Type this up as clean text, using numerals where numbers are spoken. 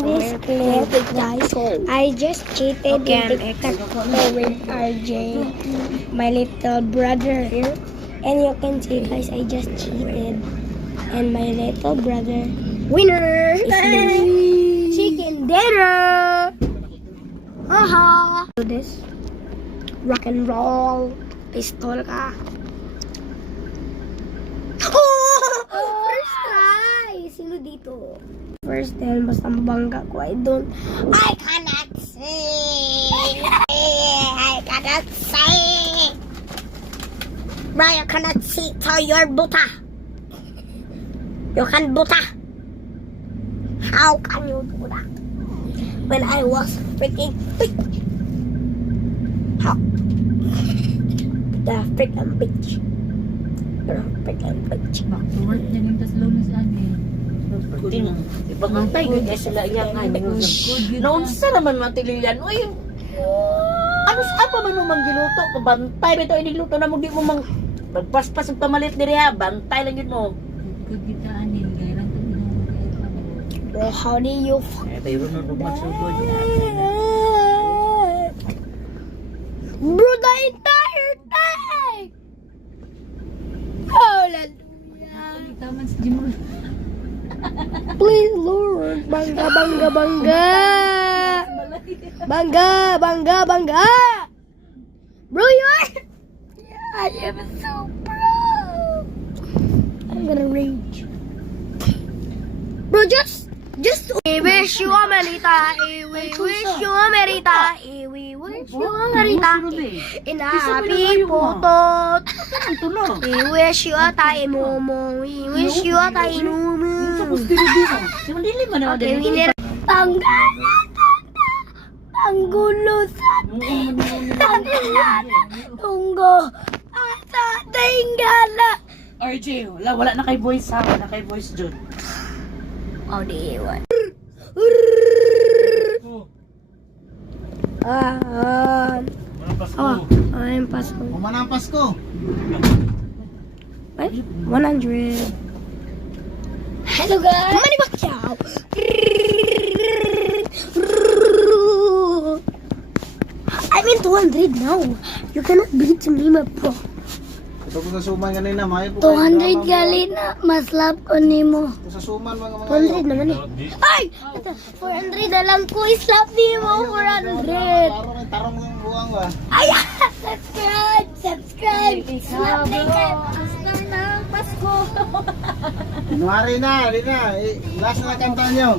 this clip, guys, I just cheated in TikTok with RJ, my little brother. And you can see, guys, I just cheated. And my little brother, winner, is chicken dinner. Haha. Do this. Rock and roll. Pistol ka. Oh! First try! Sino dito? First time, basta mabangga ko. I cannot see! I cannot see! Bro, you cannot see, so you're buta. You can buta. How can you do that? When I was freaking how? The freaking bitch. The freaking bitch. Work na yung taslo na sa amin. Ibagantay ko kaya sila iyak nga. Naunsa naman matililan. Uy, ano sa pa man mo giluto? Bantay ba ito iniluto na mo di mo mang magpaspas ang pamalit diri ha. Bantay lang yun mo. Kagitaanin, gaya lang ito ginagawa. Bro, how do you Tayo rin na magsugod. Bro, the entire thing! Hallelujah! Taman sa Jimur. Please, Lord. Bangga, bangga, bangga! Bangga, bangga, bangga! Bro, you are... Yeah, I am so proud. I'm gonna rage. Bro, just... We wish you a merita, we wish you a merita, we wish you a merita, in a happy photo. We wish you a taimomo, we wish you a taimomo. Okay, winner. Panggulusan, tunggo, asa tingala. RJ, wala na kay voice ha. Wala na kay voice dyan. Oh, di iwan. Ang Pasko. Kumana ang Pasko. Ay, 100. Hello guys! Money back ciao! I'm in 200 now. You cannot beat me, my bro. Ito ko sa suman ganina, may 200 gali na. Mas love ko ni mo. Sa suman mga 200 naman eh. Ay! 400 na lang ko. Slap ni mo. 400. Tarong ng buwang ba? Ay! Subscribe! Subscribe! Slap ni kayo. Hasta na Pasko. January na, di na. Last na kanta nyo.